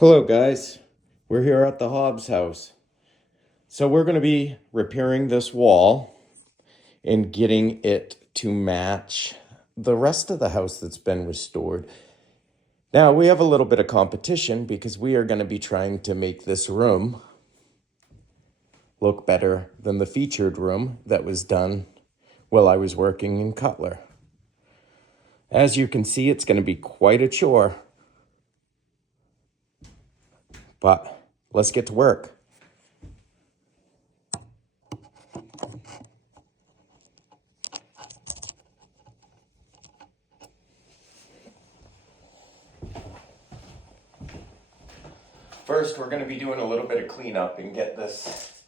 Hello guys, we're here at the Hobbs house. So we're going to be repairing this wall and getting it to match the rest of the house that's been restored. Now we have a little bit of competition because we are going to be trying to make this room look better than the featured room that was done while I was working in Cutler. As you can see, it's going to be quite a chore. But let's get to work. First, we're going to be doing a little bit of cleanup and get this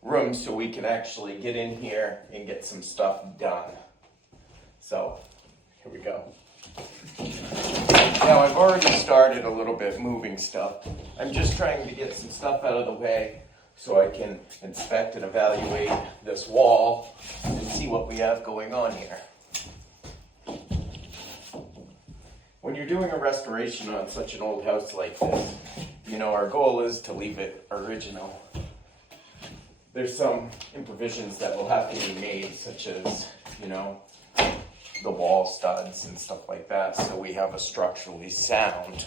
room so we can actually get in here and get some stuff done. So, here we go. Now, I've already started a little bit moving stuff. I'm just trying to get some stuff out of the way so I can inspect and evaluate this wall and see what we have going on here. When you're doing a restoration on such an old house like this, our goal is to leave it original. There's some improvisations that will have to be made, such as, the wall studs and stuff like that, so we have a structurally sound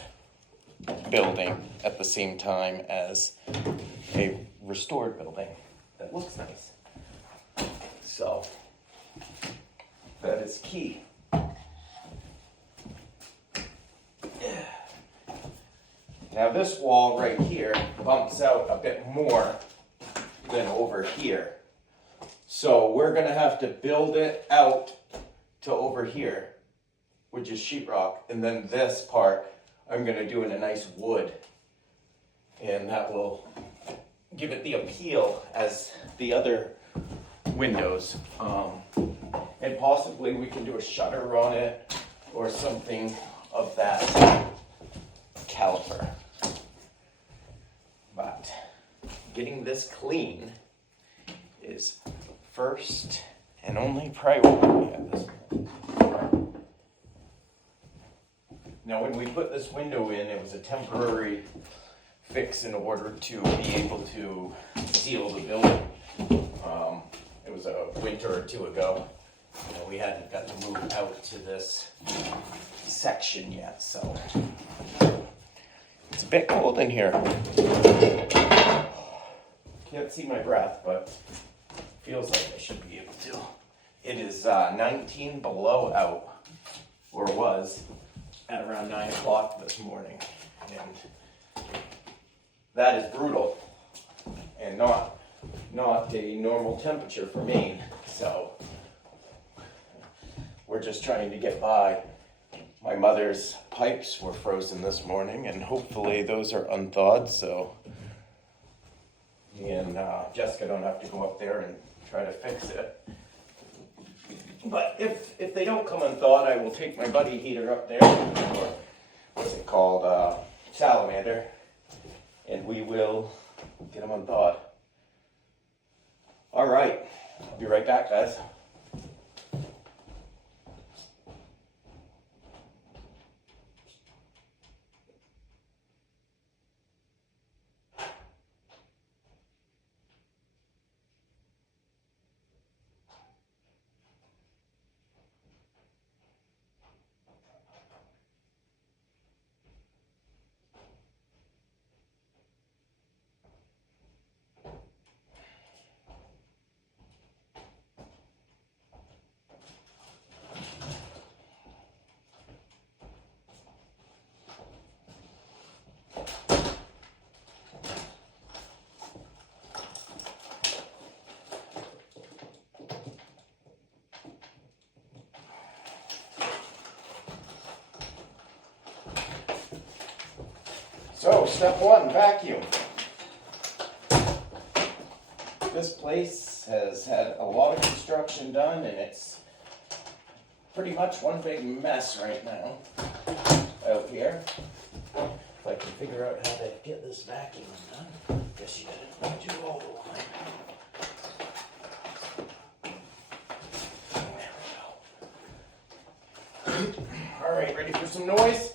building at the same time as a restored building that looks nice. So, that is key. Now this wall right here bumps out a bit more than over here. So we're gonna have to build it out to over here, which is sheetrock. And then this part, I'm gonna do in a nice wood. And that will give it the appeal as the other windows. And possibly we can do a shutter on it or something of that caliber. But getting this clean is first and only priority at this point. Now, when we put this window in, it was a temporary fix in order to be able to seal the building. It was a winter or two ago. We hadn't got to move out to this section yet, so it's a bit cold in here. Can't see my breath, but feels like I should be able to. It is 19 below out, or was, at around 9 o'clock this morning. And that is brutal and not a normal temperature for Maine. So we're just trying to get by. My mother's pipes were frozen this morning, and hopefully those are unthawed, so me and Jessica don't have to go up there and try to fix it. But if they don't come unthawed, I will take my buddy heater up there, or what's it called, salamander, and we will get them unthawed. All right, I'll be right back, guys. So, step one, vacuum. This place has had a lot of construction done, and it's pretty much one big mess right now out here. If I can figure out how to get this vacuum done. Guess you gotta do all the line. There we go. All right, ready for some noise?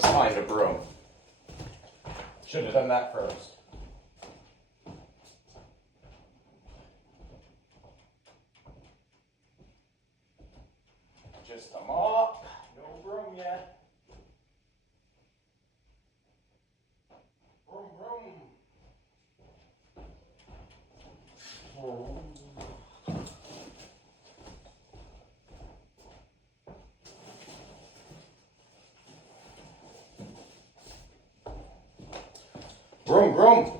Let's find a broom. Should have done that first. Just a mop, no broom yet. Broom, broom. Oh. Broom, broom.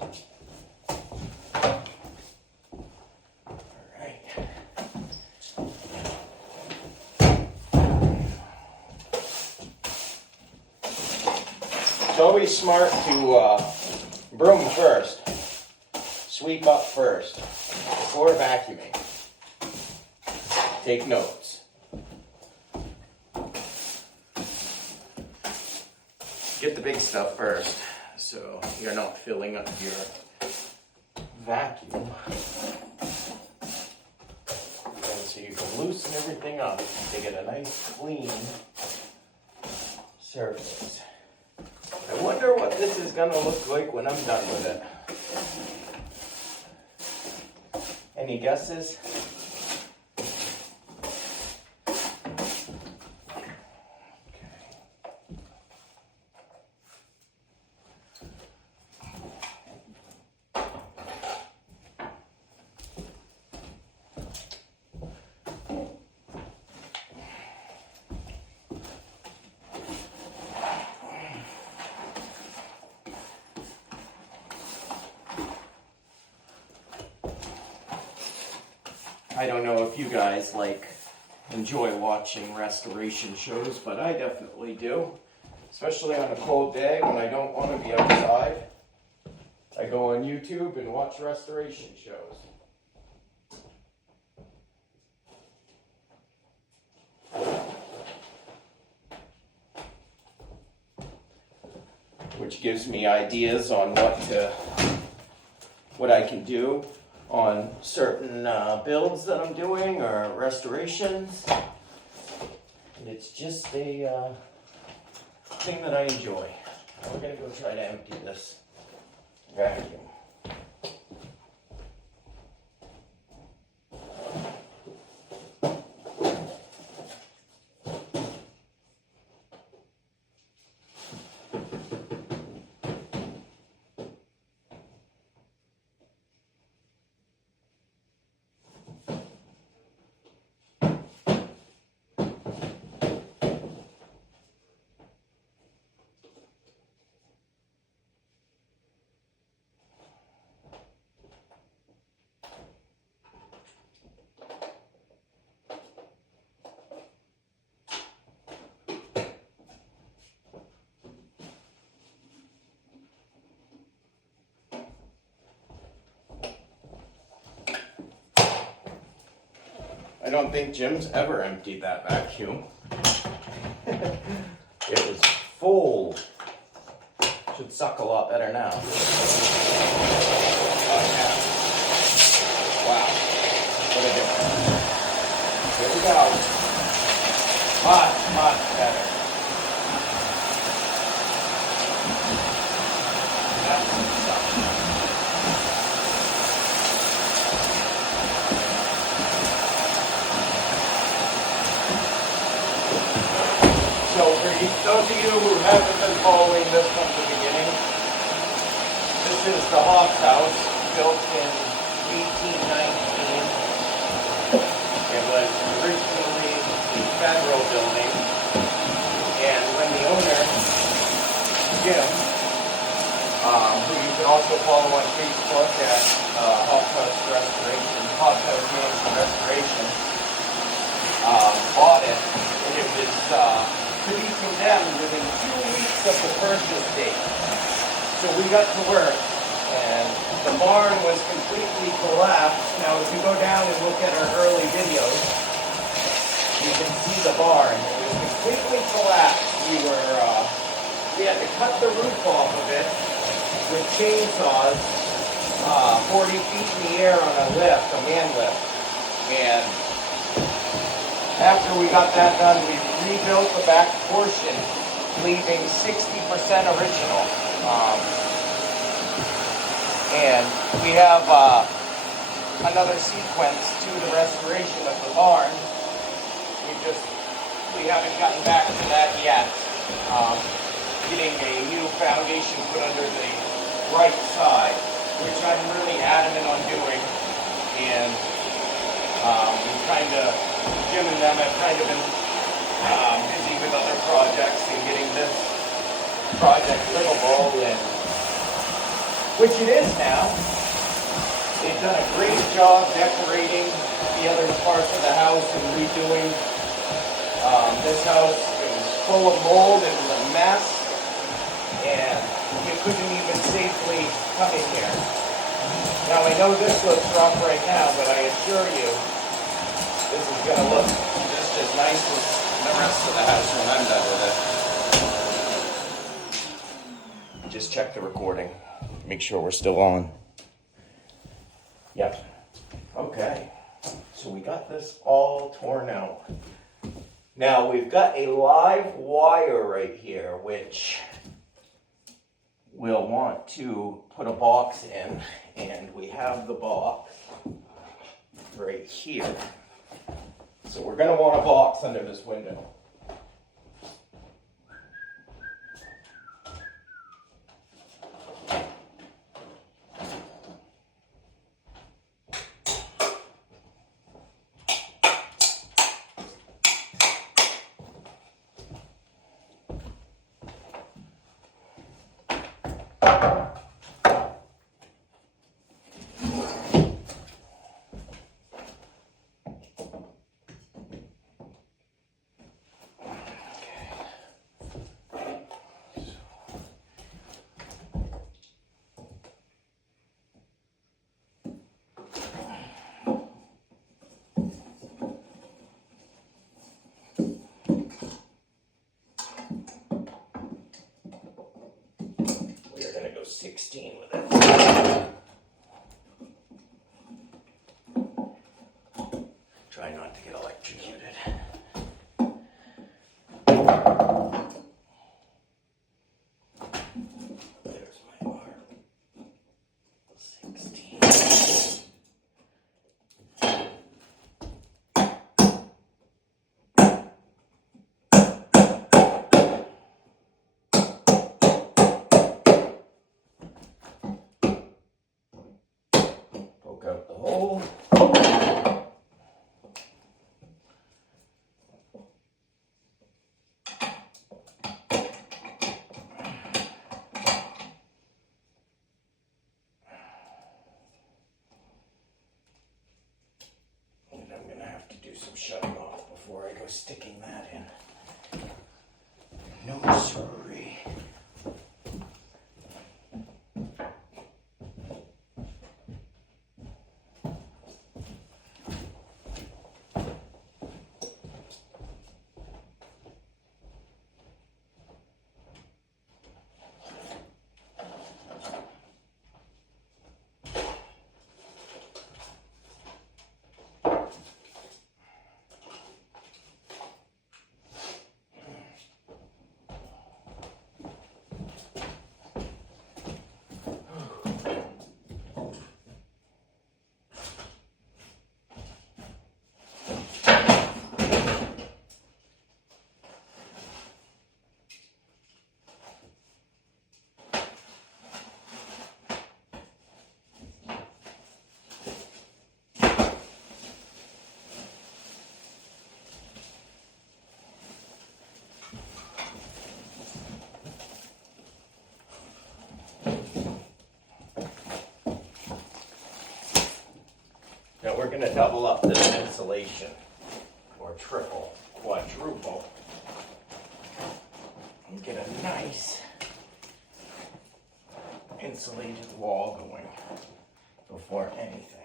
It's always smart to broom first, sweep up first, before vacuuming. Take notes. Get the big stuff first, so you're not filling up your vacuum. And so you can loosen everything up to get a nice clean surface. I wonder what this is going to look like when I'm done with it. Any guesses? I don't know if you guys enjoy watching restoration shows, but I definitely do. Especially on a cold day when I don't want to be outside. I go on YouTube and watch restoration shows. Which gives me ideas on what I can do on certain builds that I'm doing or restorations. And it's just a thing that I enjoy. We're gonna go try to empty this vacuum. I don't think Jim's ever emptied that vacuum. It was full. Should suck a lot better now. Oh yeah. Wow. What a difference. Here we go. Much better. That's some stuff. So for those of you who haven't been following this from the beginning, this is the Hobbs house, built in 1819. It was originally a federal building, and when the owner, Jim, who you can also follow on Facebook at Hobbs House Maine Restoration, bought it, and it was to be condemned within 2 weeks of the purchase date. So we got to work, and the barn was completely collapsed. Now if you go down and look at our early videos, you can see the barn. It was completely collapsed. We had to cut the roof off of it with chainsaws 40 feet in the air on a lift, a man lift. And after we got that done, we rebuilt the back portion leaving 60% original. And we have another sequence to the restoration of the barn. We haven't gotten back to that yet. Getting a new foundation put under the right side, which I'm really adamant on doing. And Jim and them have kind of been busy with other projects and getting this project livable, and which it is now. They've done a great job decorating the other parts of the house and redoing this house. It was full of mold, it was a mess, and you couldn't even safely come in here. Now I know this looks rough right now, but I assure you, this is going to look just as nice as the rest of the house when I'm done with it. Just check the recording. Make sure we're still on. Yep. Okay. So we got this all torn out. Now we've got a live wire right here, which we'll want to put a box in, and we have the box right here. So we're going to want a box under this window. We're going to go 16 with it. Try not to get electrocuted. There's my mark. 16. Poke out the hole. And I'm going to have to do some shutting off before I go sticking that in. No sorry. Now we're going to double up this insulation, or triple, quadruple, and get a nice insulated wall going before anything.